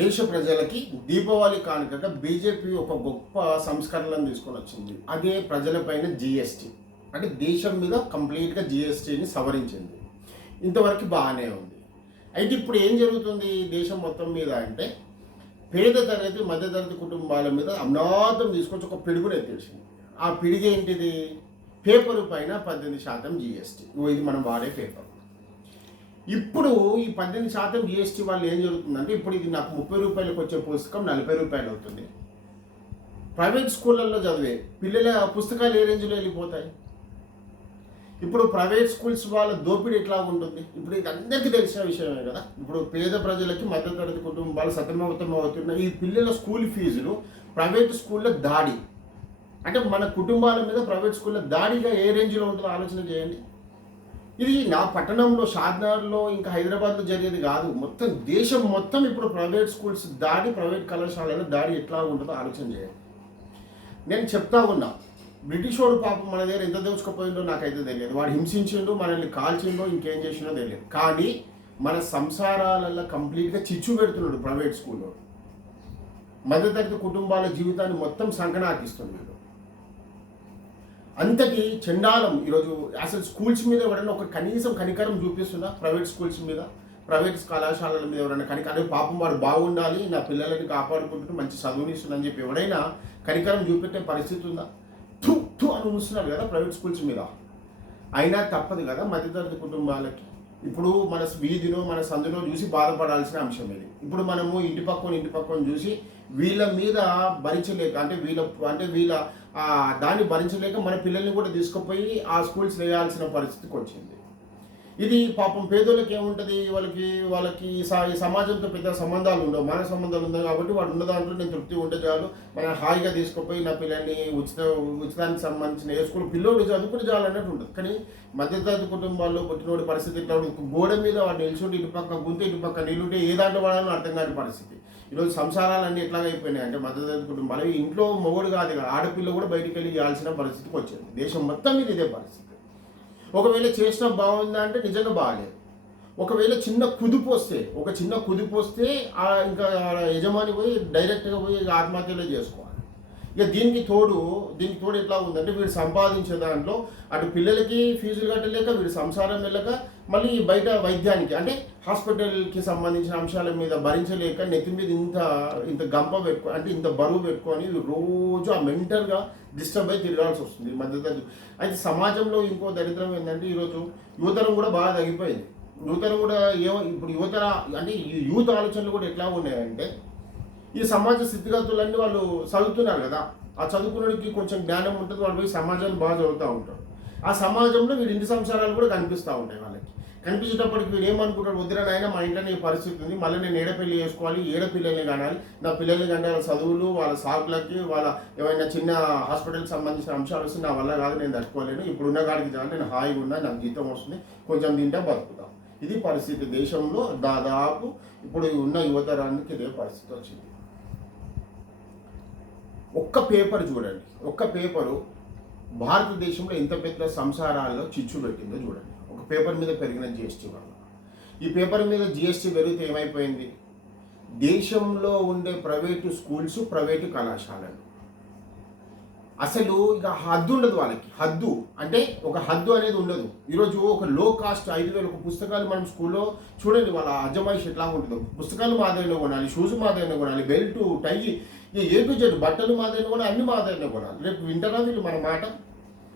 దేశ ప్రజలకి దీపావళి కానుకగా బీజేపీ ఒక గొప్ప సంస్కరణలను తీసుకొని వచ్చింది. అదే ప్రజలపైన జిఎస్టీ అంటే దేశం మీద కంప్లీట్గా జిఎస్టీని సవరించింది. ఇంతవరకు బాగానే ఉంది. అయితే ఇప్పుడు ఏం జరుగుతుంది? దేశం మొత్తం మీద అంటే పేద తరగతి మధ్యతరగతి కుటుంబాల మీద అమ్నాదం తీసుకొచ్చి ఒక పిడుగుని ఎత్తేసింది. ఆ పిడుగు ఏంటిది? పేపరు పైన పద్దెనిమిది శాతం జిఎస్టీ ఇది మనం వాడే పేపర్. ఇప్పుడు ఈ పద్దెనిమిది శాతం జిఎస్టీ వాళ్ళు ఏం జరుగుతుందంటే ఇప్పుడు ఇది నాకు ముప్పై రూపాయలకు వచ్చే పుస్తకం నలభై రూపాయలు అవుతుంది. ప్రైవేట్ స్కూళ్ళల్లో చదివే పిల్లల పుస్తకాలు ఏ రేంజ్లో వెళ్ళిపోతాయి? ఇప్పుడు ప్రైవేట్ స్కూల్స్ వాళ్ళ దోపిడీ ఎట్లా ఉంటుంది? ఇప్పుడు ఇది అందరికీ తెలిసిన విషయమే కదా. ఇప్పుడు పేద ప్రజలకి మధ్యతరగతి కుటుంబాలు సతమతం అవుతున్న ఈ పిల్లల స్కూల్ ఫీజులు ప్రైవేట్ స్కూల్లో దాడి. అంటే మన కుటుంబాల మీద ప్రైవేట్ స్కూల్లో దాడిగా ఏ రేంజ్లో ఉంటుందో ఆలోచన చేయండి. ఇది నా పట్టణంలో షాద్నగర్లో ఇంకా హైదరాబాద్లో జరిగేది కాదు. మొత్తం దేశం మొత్తం ఇప్పుడు ప్రైవేట్ స్కూల్స్ దాడి ప్రైవేట్ కళాశాలలో దాడి ఎట్లా ఉంటుందో ఆలోచన చేయండి. నేను చెప్తా ఉన్నా బ్రిటిష్ వాడు పాపం మన దగ్గర ఎంత దోచుకుపోయిందో నాకైతే తెలియదు. వాడు హింసించిండో మనల్ని కాల్చిండో ఇంకేం చేసిండో తెలియదు. కానీ మన సంసారాలలో కంప్లీట్గా చిచ్చు పెడుతున్నాడు ప్రైవేట్ స్కూల్లో. మధ్యతరగతి కుటుంబాల జీవితాన్ని మొత్తం సంకనాకిస్తున్నాడు. అంతటి చండాలం ఈరోజు అసలు స్కూల్స్ మీద ఎవరైనా ఒక కనీసం కనికరం చూపిస్తుందా? ప్రైవేట్ స్కూల్స్ మీద? ప్రైవేట్ కళాశాలల మీద ఎవరైనా కనికరం పాపం వాడు బాగుండాలి నా పిల్లలని కాపాడుకుంటూ మంచి చదువునిస్తుందని చెప్పి ఎవరైనా కనికరం చూపెట్టే పరిస్థితి ఉందా? థు థు అని ఉంటున్నారు కదా ప్రైవేట్ స్కూల్స్ మీద. అయినా తప్పదు కదా మధ్యతరగతి కుటుంబాలకి. ఇప్పుడు మన వీధిలో మన సందులో చూసి బాధపడాల్సిన అంశం ఇది. ఇప్పుడు మనము ఇంటి పక్కన ఇంటి పక్కన చూసి వీళ్ళ మీద భరించలేక అంటే వీళ్ళ అంటే వీళ్ళ దాన్ని భరించలేక మన పిల్లల్ని కూడా తీసుకుపోయి ఆ స్కూల్స్ వేయాల్సిన పరిస్థితికి వచ్చింది. ఇది పాపం పేదోళ్ళకి ఏముంటుంది? వాళ్ళకి వాళ్ళకి స- ఈ సమాజంతో పెద్ద సంబంధాలు ఉండవు. మన సంబంధాలు ఉండవు కాబట్టి వాడు ఉన్న దాంట్లో నేను తృప్తి ఉంటే చాలు. మనం హాయిగా తీసుకుపోయి నా పిల్లల్ని ఉచిత ఉచితానికి సంబంధించిన ఏ స్కూల్ పిల్లోడు చదువుకుని చాలన్నట్టు ఉంటుంది. కానీ మధ్యతరగతి కుటుంబాల్లో పుట్టినోడి పరిస్థితి ఇట్లా గోడ మీద వాడు నిల్చుంటే ఇటు పక్క గుంత ఇటు పక్క నీళ్ళుంటే ఏ దాంట్లో వాడాలో అర్థం కాని పరిస్థితి. ఈరోజు సంసారాలన్నీ ఎట్లాగ అయిపోయినాయి? అంటే మద్దతు కుటుంబాలు ఇంట్లో మొగుడు కాదు కదా ఆడపిల్ల కూడా బయటికి వెళ్ళి చేయాల్సిన పరిస్థితికి వచ్చింది. దేశం మొత్తం మీద ఇదే పరిస్థితి. ఒకవేళ చేసిన బాగుందా అంటే నిజంగా బాగాలేదు. ఒకవేళ చిన్న కుదుపు వస్తే ఒక చిన్న కుదుపు వస్తే ఆ ఇంకా ఆ యజమాని పోయి డైరెక్ట్గా పోయి ఆత్మహత్యలో చేసుకోవాలి. ఇక దీనికి తోడు దీనికి తోడు ఎట్లా ఉందంటే వీడు సంపాదించే దాంట్లో అటు పిల్లలకి ఫీజులు కట్టలేక వీడు సంసారం వెళ్ళక మళ్ళీ బయట వైద్యానికి అంటే హాస్పిటల్కి సంబంధించిన అంశాల మీద భరించలేక నెత్తి మీద ఇంత ఇంత గంప పెట్టుకో అంటే ఇంత బరువు పెట్టుకొని రోజు ఆ మెంటల్గా డిస్టర్బ్ అయి తిరగాల్సి వస్తుంది మధ్యతరగతి. మధ్య అయితే సమాజంలో ఇంకో దరిద్రం ఏంటంటే ఈరోజు యువతరం కూడా బాగా తగ్గిపోయింది. యువతరం కూడా ఏమో ఇప్పుడు యువతర అంటే యూత్ ఆలోచనలు కూడా ఎట్లా ఉన్నాయంటే ఈ సమాజ స్థితిగతులన్నీ వాళ్ళు చదువుతున్నారు కదా. ఆ చదువుకున్నడికి కొంచెం జ్ఞానం ఉంటుంది వాళ్ళు పోయి సమాజాన్ని బాగా చదువుతూ ఉంటారు. ఆ సమాజంలో వీడి ఇంటి సంసారాలు కూడా కనిపిస్తూ ఉంటాయి వాళ్ళకి. కనిపించేటప్పటికి వీడు ఏమనుకుంటాడు వద్దురా నాయన మా ఇంట్లోనే ఈ పరిస్థితి ఉంది మళ్ళీ నేను ఏడ పెళ్ళి చేసుకోవాలి ఏడ పిల్లల్ని కనాలి నా పిల్లల్ని కంటే వాళ్ళ చదువులు వాళ్ళ సాకులకి వాళ్ళ ఏమైనా చిన్న హాస్పిటల్కి సంబంధించిన అంశాలు వస్తే నా వల్ల కాదు నేను తట్టుకోలేను ఇప్పుడు ఉన్న కాడికి చాలా నేను హాయిగా ఉన్నా నాకు జీతం వస్తుంది కొంచెం తింటే బతుకుతాం. ఇది పరిస్థితి. దేశంలో దాదాపు ఇప్పుడు ఉన్న యువతరానికి ఇదే పరిస్థితి వచ్చింది. ఒక్క పేపర్ చూడండి ఒక్క పేపరు భారతదేశంలో ఎంత పెద్ద సంసారాల్లో చిచ్చు పెట్టిందో చూడండి. ఒక పేపర్ మీద పెరిగిన జిఎస్టీ వల్ల ఈ పేపర్ మీద జిఎస్టీ పెరిగితే ఏమైపోయింది? దేశంలో ఉండే ప్రైవేటు స్కూల్స్ ప్రైవేటు కళాశాలలు. అసలు ఇక హద్దు ఉండదు వాళ్ళకి హద్దు అంటే ఒక హద్దు అనేది ఉండదు ఈరోజు ఒక లో కాస్ట్ ఐదు వేల ఒక పుస్తకాలు మనం స్కూల్లో చూడండి వాళ్ళ అజమాయిష్ ఎట్లా ఉంటుందో పుస్తకాలు మాదైనా కొనాలి షూస్ మాదైనా కొనాలి belt tie A to Z బట్టలు మాదైనా కూడా అన్ని మాదైనా కొనాలి రేపు వింటారా వీళ్ళు మన మాట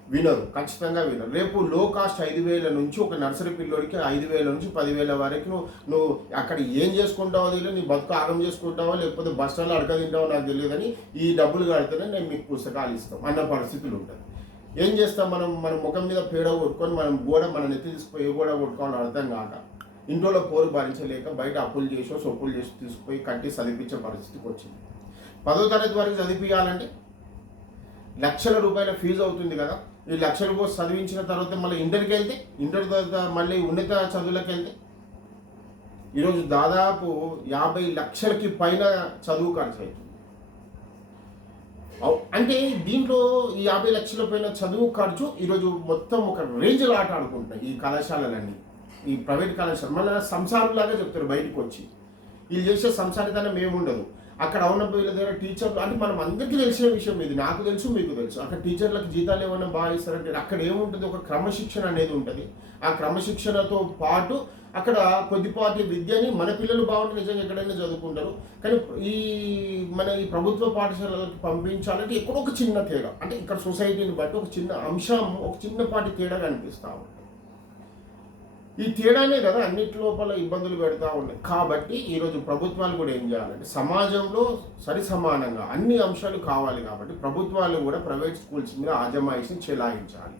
వినరు ఖచ్చితంగా వినరు. రేపు లో కాస్ట్ ఐదు వేల నుంచి ఒక నర్సరీ పిల్లోడికి ఐదు వేల నుంచి పదివేల వరకు నువ్వు నువ్వు అక్కడ ఏం చేసుకుంటావో తెలియదు నీ బతుకు ఆగం చేసుకుంటావో లేకపోతే బస్ స్టాండ్లో అడగ తింటావో నాకు తెలియదని ఈ డబ్బులు కడితేనే నేను మీకు పుస్తకాలు ఇస్తాం. అన్న పరిస్థితులు ఉంటుంది ఏం చేస్తాం మనం? మన ముఖం మీద పేడ కొట్టుకొని మనం గోడ మన నెత్తి తీసుకుపోయి ఏ గోడ కొట్టుకోవాలని అర్థం కాక ఇంట్లో పోరు భరించలేక బయట అప్పులు చేసో సొప్పులు చేసి తీసుకుపోయి కట్టి చదివించే పరిస్థితికి వచ్చింది. పదో తరగతి వరకు చదివించాలంటే లక్షల రూపాయల ఫీజు అవుతుంది కదా? ఈ లక్షల పోసి చదివించిన తర్వాత మళ్ళీ ఇంటర్కి వెళ్తే ఇంటర్ తర్వాత మళ్ళీ ఉన్నత చదువులకు వెళ్తే ఈరోజు దాదాపు యాభై లక్షలకి పైన చదువు ఖర్చు అవుతుంది. అంటే దీంట్లో ఈ యాభై లక్షల పైన చదువు ఖర్చు ఈరోజు మొత్తం ఒక రేంజ్లో ఆట ఆడుకుంటున్నాయి ఈ కళాశాలలన్నీ. ఈ ప్రైవేట్ కళాశాల మళ్ళీ సంసారంలాగా చెప్తారు బయటకు వచ్చి వీళ్ళు చేసే సంసారితనం ఏముండదు. అక్కడ ఉన్న వీళ్ళ దగ్గర టీచర్లు అంటే మనం అందరికీ తెలిసిన విషయం ఇది. నాకు తెలుసు మీకు తెలుసు. అక్కడ టీచర్లకు జీతాలు ఏమైనా బాగా ఇస్తారంటే అక్కడ ఏముంటుంది? ఒక క్రమశిక్షణ అనేది ఉంటుంది. ఆ క్రమశిక్షణతో పాటు అక్కడ కొద్దిపాటి విద్యని మన పిల్లలు బాగుంటే నిజంగా ఎక్కడైనా చదువుకుంటారు. కానీ ఈ మన ఈ ప్రభుత్వ పాఠశాలలకు పంపించాలంటే ఎక్కడో ఒక చిన్న తేడా. అంటే ఇక్కడ సొసైటీని బట్టి ఒక చిన్న అంశం ఒక చిన్నపాటి తేడా కనిపిస్తూ ఉంటుంది ఈ తేడానే కదా అన్నిటి లోపల ఇబ్బందులు పెడతా ఉన్నాయి. కాబట్టి ఈరోజు ప్రభుత్వాలు కూడా ఏం చేయాలంటే సమాజంలో సరి సమానంగా అన్ని అంశాలు కావాలి కాబట్టి ప్రభుత్వాలు కూడా ప్రైవేట్ స్కూల్స్ మీద ఆజమాయిషిని చెలాయించాలి.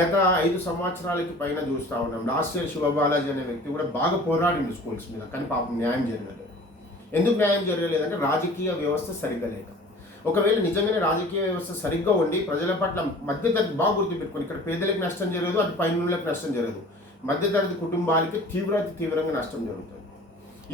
గత ఐదు సంవత్సరాలకి పైన చూస్తూ ఉన్నాం. లాస్ట్ ఇయర్ శివబాలాజీ అనే వ్యక్తి కూడా బాగా పోరాడిండు స్కూల్స్ మీద కానీ పాపం న్యాయం జరగలేదు. ఎందుకు న్యాయం జరగలేదంటే రాజకీయ వ్యవస్థ సరిగ్గా లేక. ఒకవేళ నిజంగానే రాజకీయ వ్యవస్థ సరిగ్గా ఉండి ప్రజల పట్ల మధ్యతరగతి బాగా గుర్తుపెట్టుకొని ఇక్కడ పేదలకు నష్టం జరగదు అటు పైన నష్టం జరగదు. మధ్యతరగతి కుటుంబాలకి తీవ్రత తీవ్రంగా నష్టం జరుగుతుంది.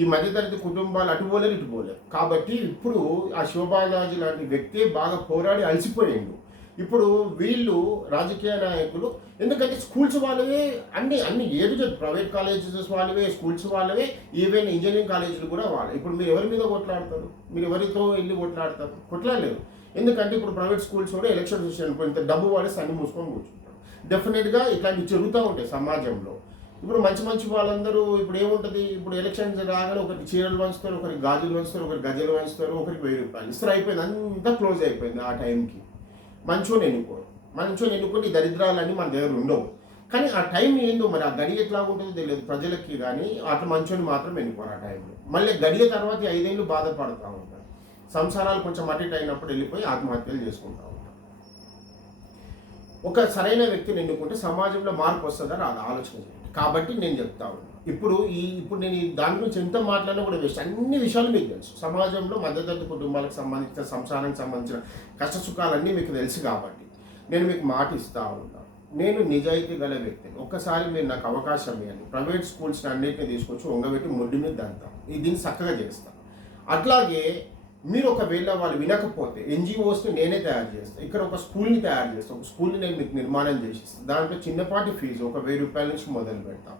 ఈ మధ్యతరగతి కుటుంబాలు అటు పోలేరు ఇటు పోలేరు కాబట్టి ఇప్పుడు ఆ శివబాలాజీ లాంటి వ్యక్తి బాగా పోరాడి అలసిపోయిండు. ఇప్పుడు వీళ్ళు రాజకీయ నాయకులు ఎందుకంటే స్కూల్స్ వాళ్ళవే అన్ని అన్ని ఏడు ప్రైవేట్ కాలేజెస్ వాళ్ళవే స్కూల్స్ వాళ్ళవే ఈవెన్ ఇంజనీరింగ్ కాలేజీలు కూడా వాళ్ళే. ఇప్పుడు మీరు ఎవరి మీద కొట్లాడతారు? మీరు ఎవరితో వెళ్ళి కొట్లాడతారు? కొట్లాడలేదు ఎందుకంటే ఇప్పుడు ప్రైవేట్ స్కూల్స్ కూడా ఎలక్షన్ విషయం ఇంత డబ్బు వాడేసి అన్ని మూసుకొని కూర్చుంటారు. డెఫినెట్గా ఇట్లాంటివి జరుగుతూ ఉంటాయి సమాజంలో. ఇప్పుడు మంచి మంచి వాళ్ళందరూ ఇప్పుడు ఏముంటుంది? ఇప్పుడు ఎలక్షన్స్ రాగానే ఒకరికి చీరలు పంచుతారు ఒకరికి గాజులు పంచుతారు ఒకరికి గజలు పంచుతారు ఒకరికి వెయ్యి రూపాయలు. ఇస్త్ర అయిపోయింది అంతా క్లోజ్ అయిపోయింది ఆ టైంకి. మంచోని ఎన్నుకోరు. మంచోని ఎన్నుకొని ఈ దరిద్రాలన్నీ మన దగ్గర ఉండవు. కానీ ఆ టైం ఏందో మరి ఆ గడియ ఎట్లా ఉంటుందో తెలియదు ప్రజలకి కానీ అట్లా మంచోని మాత్రం ఎన్నుకోరు ఆ టైంలో. మళ్ళీ గడియ తర్వాత ఐదేళ్ళు బాధపడుతూ ఉంటారు. సంసారాలు కొంచెం అటు అయినప్పుడు వెళ్ళిపోయి ఆత్మహత్యలు చేసుకుంటా ఒక సరైన వ్యక్తిని ఎన్నుకుంటే సమాజంలో మార్పు వస్తుందని అది ఆలోచన చేయండి. కాబట్టి నేను చెప్తా ఉన్నాను ఇప్పుడు ఈ ఇప్పుడు నేను దాని గురించి ఎంత మాట్లాడినా కూడా వేస్ట్. అన్ని విషయాలు మీకు తెలుసు. సమాజంలో మధ్యతరగతి కుటుంబాలకు సంబంధించిన సంసారానికి సంబంధించిన కష్ట సుఖాలన్నీ మీకు తెలుసు కాబట్టి నేను మీకు మాట ఇస్తా ఉంటాను నేను నిజాయితీ గల వ్యక్తిని. ఒక్కసారి మీరు నాకు అవకాశం ఇవ్వండి. ప్రైవేట్ స్కూల్స్ అన్నింటినీ తీసుకొచ్చి వంగబెట్టి ముడ్డు మీద దంతాం ఇది దీన్ని చక్కగా చేస్తాను. అట్లాగే మీరు ఒకవేళ వాళ్ళు వినకపోతే ఎన్జిఓస్ని నేనే తయారు చేస్తాను ఇక్కడ ఒక స్కూల్ని తయారు చేస్తాను ఒక స్కూల్ని నేను మీకు నిర్మాణం చేసిస్తాను దాంట్లో చిన్నపాటి ఫీజు ఒక వెయ్యి రూపాయల నుంచి మొదలు పెడతాం.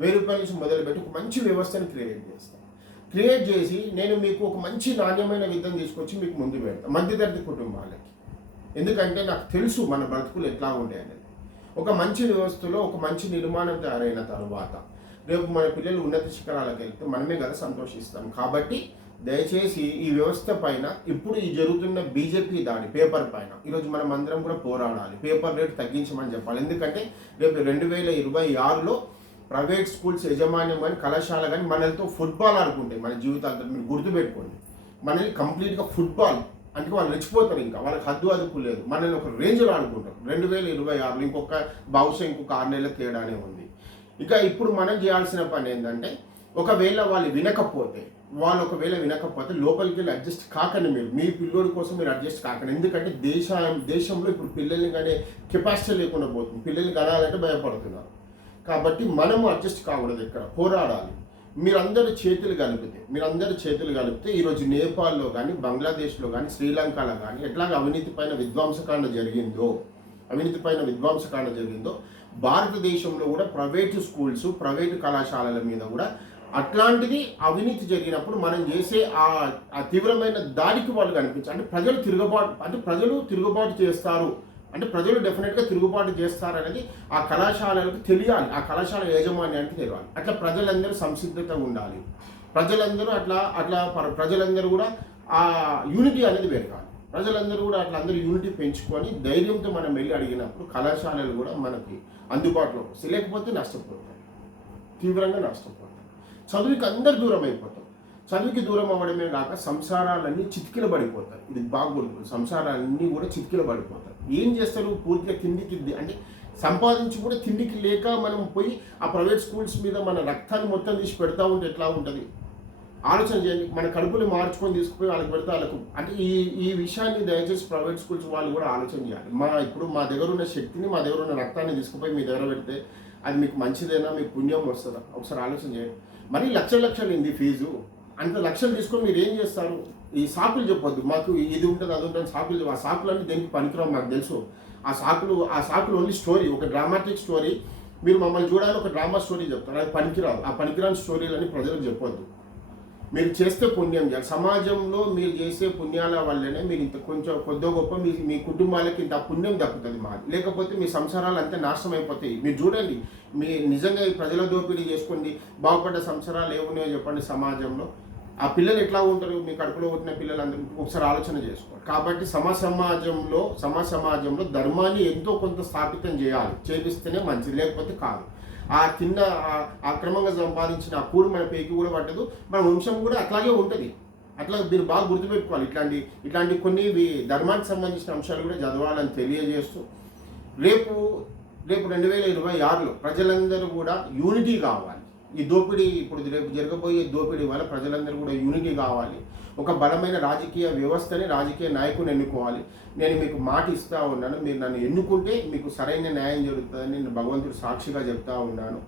వెయ్యి రూపాయల నుంచి మొదలుపెట్టి ఒక మంచి వ్యవస్థను క్రియేట్ చేస్తాను క్రియేట్ చేసి నేను మీకు ఒక మంచి నాణ్యమైన విద్యను తీసుకొచ్చి మీకు ముందు పెడతాను మధ్యతరగతి కుటుంబాలకి. ఎందుకంటే నాకు తెలుసు మన బ్రతుకులు ఎట్లా ఉండేది అనేది ఒక మంచి వ్యవస్థలో ఒక మంచి నిర్మాణం తయారైన తర్వాత రేపు మన పిల్లలు ఉన్నత శిఖరాలకు వెళ్తే మనమే కదా సంతోషిస్తాం. కాబట్టి దయచేసి ఈ వ్యవస్థ పైన ఇప్పుడు ఈ జరుగుతున్న బీజేపీ దాడి పేపర్ పైన ఈరోజు మనం అందరం కూడా పోరాడాలి. పేపర్ రేట్ తగ్గించమని చెప్పాలి. ఎందుకంటే రేపు రెండు వేల ఇరవై ఆరులో ప్రైవేట్ స్కూల్స్ యజమాన్యం కానీ కళాశాల కానీ మనలతో ఫుట్బాల్ ఆడుకుంటాయి. మన జీవితాలతో మీరు గుర్తుపెట్టుకోండి. మనల్ని కంప్లీట్గా ఫుట్బాల్ అంటే వాళ్ళు రెచ్చిపోతారు ఇంకా. వాళ్ళకి హద్దు అదుపు లేదు. మనల్ని ఒక రేంజ్లో ఆడుకుంటారు. రెండు వేల ఇరవై ఆరులో ఇంకొక బహుశా ఇంకొక ఆరు నెలల తేడానే ఉంది. ఇక ఇప్పుడు మనం చేయాల్సిన పని ఏంటంటే ఒకవేళ వాళ్ళు వినకపోతే వాళ్ళు ఒకవేళ వినకపోతే లోపలికి వెళ్ళి అడ్జస్ట్ కాకండి మీరు. మీ పిల్లోడి కోసం మీరు అడ్జస్ట్ కాకండి. ఎందుకంటే దేశ దేశంలో ఇప్పుడు పిల్లల్ని కానీ కెపాసిటీ లేకుండా పోతుంది. పిల్లల్ని కనాలంటే భయపడుతున్నారు. కాబట్టి మనము అడ్జస్ట్ కాకూడదు ఇక్కడ. పోరాడాలి. మీరందరూ చేతులు కలిపితే మీరందరూ చేతులు కలిపితే ఈరోజు నేపాల్లో కానీ బంగ్లాదేశ్లో కానీ శ్రీలంకలో కానీ ఎట్లాగ అవినీతి పైన విధ్వంసకాండ జరిగిందో అవినీతి పైన విధ్వంసకాండ జరిగిందో భారతదేశంలో కూడా ప్రైవేటు స్కూల్స్ ప్రైవేటు కళాశాలల మీద కూడా అట్లాంటిది అవినీతి జరిగినప్పుడు మనం చేసే ఆ ఆ తీవ్రమైన దాడికి వాళ్ళు కనిపించారు. అంటే ప్రజలు తిరుగుబాటు అంటే ప్రజలు తిరుగుబాటు చేస్తారు. అంటే ప్రజలు డెఫినెట్గా తిరుగుబాటు చేస్తారు అనేది ఆ కళాశాలలకు తెలియాలి. ఆ కళాశాల యాజమాన్యానికి తెలియాలి. అట్లా ప్రజలందరూ సంసిద్ధత ఉండాలి. ప్రజలందరూ అట్లా అట్లా ప్రజలందరూ కూడా ఆ యూనిటీ అనేది పెరగాలి. ప్రజలందరూ కూడా అట్లా అందరూ యూనిటీ పెంచుకొని ధైర్యంతో మనం వెళ్ళి అడిగినప్పుడు కళాశాలలు కూడా మనకి అందుబాటులో వస్తాయి లేకపోతే నష్టపోతాయి. తీవ్రంగా నష్టపోతాం చదువుకి అందరు దూరం అయిపోతాం. చదువుకి దూరం అవ్వడమే కాక సంసారాలన్నీ చితికిల పడిపోతాయి. ఇది బాగుంటుంది సంసారాలన్నీ కూడా చితికిల పడిపోతాయి. ఏం చేస్తారు? పూర్తిగా తిండికి అంటే సంపాదించి కూడా తిండికి లేక మనం పోయి ఆ ప్రైవేట్ స్కూల్స్ మీద మన రక్తాన్ని మొత్తం తీసి పెడతా ఉంటే ఎట్లా ఉంటుంది? ఆలోచన చేయండి. మన కడుపుని మార్చుకొని తీసుకుపోయి వాళ్ళకి పెడితే వాళ్ళకు అంటే ఈ ఈ విషయాన్ని దయచేసి ప్రైవేట్ స్కూల్స్ వాళ్ళు కూడా ఆలోచన చేయాలి. మా ఇప్పుడు మా దగ్గర ఉన్న శక్తిని మా దగ్గర ఉన్న రక్తాన్ని తీసుకుపోయి మీ దగ్గర పెడితే అది మీకు మంచిదేనా? మీకు పుణ్యం వస్తుందా? ఒకసారి ఆలోచన చేయండి. మరి లక్ష లక్షలు ఇంది ఫీజు? అంత లక్షలు తీసుకొని మీరు ఏం చేస్తారు? ఈ సాకులు చెప్పొద్దు. మాకు ఇది ఉంటుంది అది ఉంటుంది సాకులు ఆ ఆ సాకులన్నీ దేనికి పనికిరావు మాకు తెలుసు. ఆ సాకులు ఆ సాకులు ఓన్లీ స్టోరీ ఒక డ్రామాటిక్ స్టోరీ మీరు మమ్మల్ని చూడాలని ఒక డ్రామా స్టోరీ చెప్తారు. అది పనికిరావు. ఆ పనికిరాని స్టోరీలని ప్రజలకు చెప్పొద్దు. మీరు చేస్తే పుణ్యం చేయాలి. సమాజంలో మీరు చేసే పుణ్యాల వల్లనే మీరు ఇంత కొంచెం కొద్దో గొప్ప మీ మీ కుటుంబాలకి ఇంత పుణ్యం దక్కుతుంది మాది లేకపోతే మీ సంసారాలు అంతే నాశనం అయిపోతాయి. మీరు చూడండి మీ నిజంగా ఈ ప్రజల దోపిడీ చేసుకోండి. బాగుపడ్డ సంసారాలు ఏమున్నాయో చెప్పండి సమాజంలో. ఆ పిల్లలు ఎట్లా ఉంటారు? మీ కడుపులో పుట్టిన పిల్లలందరూ ఒకసారి ఆలోచన చేసుకోండి. కాబట్టి సమ సమాజంలో సమ సమాజంలో ధర్మాన్ని ఎంతో కొంత స్థాపితం చేయాలి. చేపిస్తేనే మంచిది లేకపోతే కాదు. ఆ కింద అక్రమంగా సంపాదించిన ఆ కూడు మన పేకి కూడా పట్టదు. మన వంశం కూడా అట్లాగే ఉంటుంది. అట్లా మీరు బాగా గుర్తుపెట్టుకోవాలి. ఇట్లాంటి ఇట్లాంటి కొన్ని ధర్మానికి సంబంధించిన అంశాలు కూడా చదవాలని తెలియజేస్తూ రేపు రేపు రెండు వేల ఇరవై ఆరులో ప్రజలందరూ కూడా యూనిటీ కావాలి. ఈ దోపిడీ ఇప్పుడు రేపు జరగబోయే దోపిడీ వల్ల ప్రజలందరూ కూడా యూనిటీ కావాలి. ఒక బలమైన రాజకీయ వ్యవస్థని రాజకీయ నాయకుని ఎన్నుకోవాలి. నేను మీకు మాట ఇస్తా ఉన్నాను. మీరు నన్ను ఎన్నుకుంటే మీకు సరైన న్యాయం జరుగుతుందని నేను భగవంతుడు సాక్షిగా చెప్తా ఉన్నాను.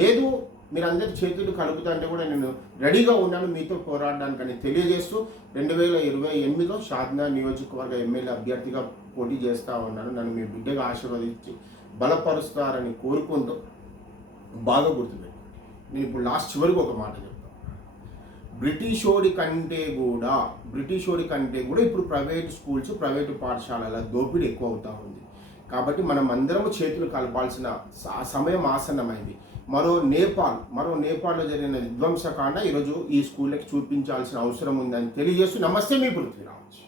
లేదు మీరందరి చేతులు కలుపుతా అంటే కూడా నేను రెడీగా ఉన్నాను మీతో పోరాడడానికి అని తెలియజేస్తూ రెండు వేల ఇరవై ఎనిమిదిలో షాద్నా నియోజకవర్గ ఎమ్మెల్యే అభ్యర్థిగా పోటీ చేస్తూ ఉన్నాను. నన్ను మీ బిడ్డగా ఆశీర్వదించి బలపరుస్తారని కోరుకుంటూ బాగా గుర్తుపెట్టుకోండి. నేను ఇప్పుడు లాస్ట్ చివరికి ఒక మాట చెప్తాను. బ్రిటిషోడి కంటే కూడా బ్రిటిషోడి కంటే కూడా ఇప్పుడు ప్రైవేట్ స్కూల్స్ ప్రైవేటు పాఠశాలల దోపిడీ ఎక్కువ అవుతూ ఉంది. కాబట్టి మనం అందరం చేతులు కలపాల్సిన సమయం ఆసన్నమైంది. మరో నేపాల్ మరో నేపాల్లో జరిగిన విధ్వంసకాండ ఈరోజు ఈ స్కూళ్ళకి చూపించాల్సిన అవసరం ఉందని తెలియజేస్తూ నమస్తే మీ పృథ్వీరాజ్.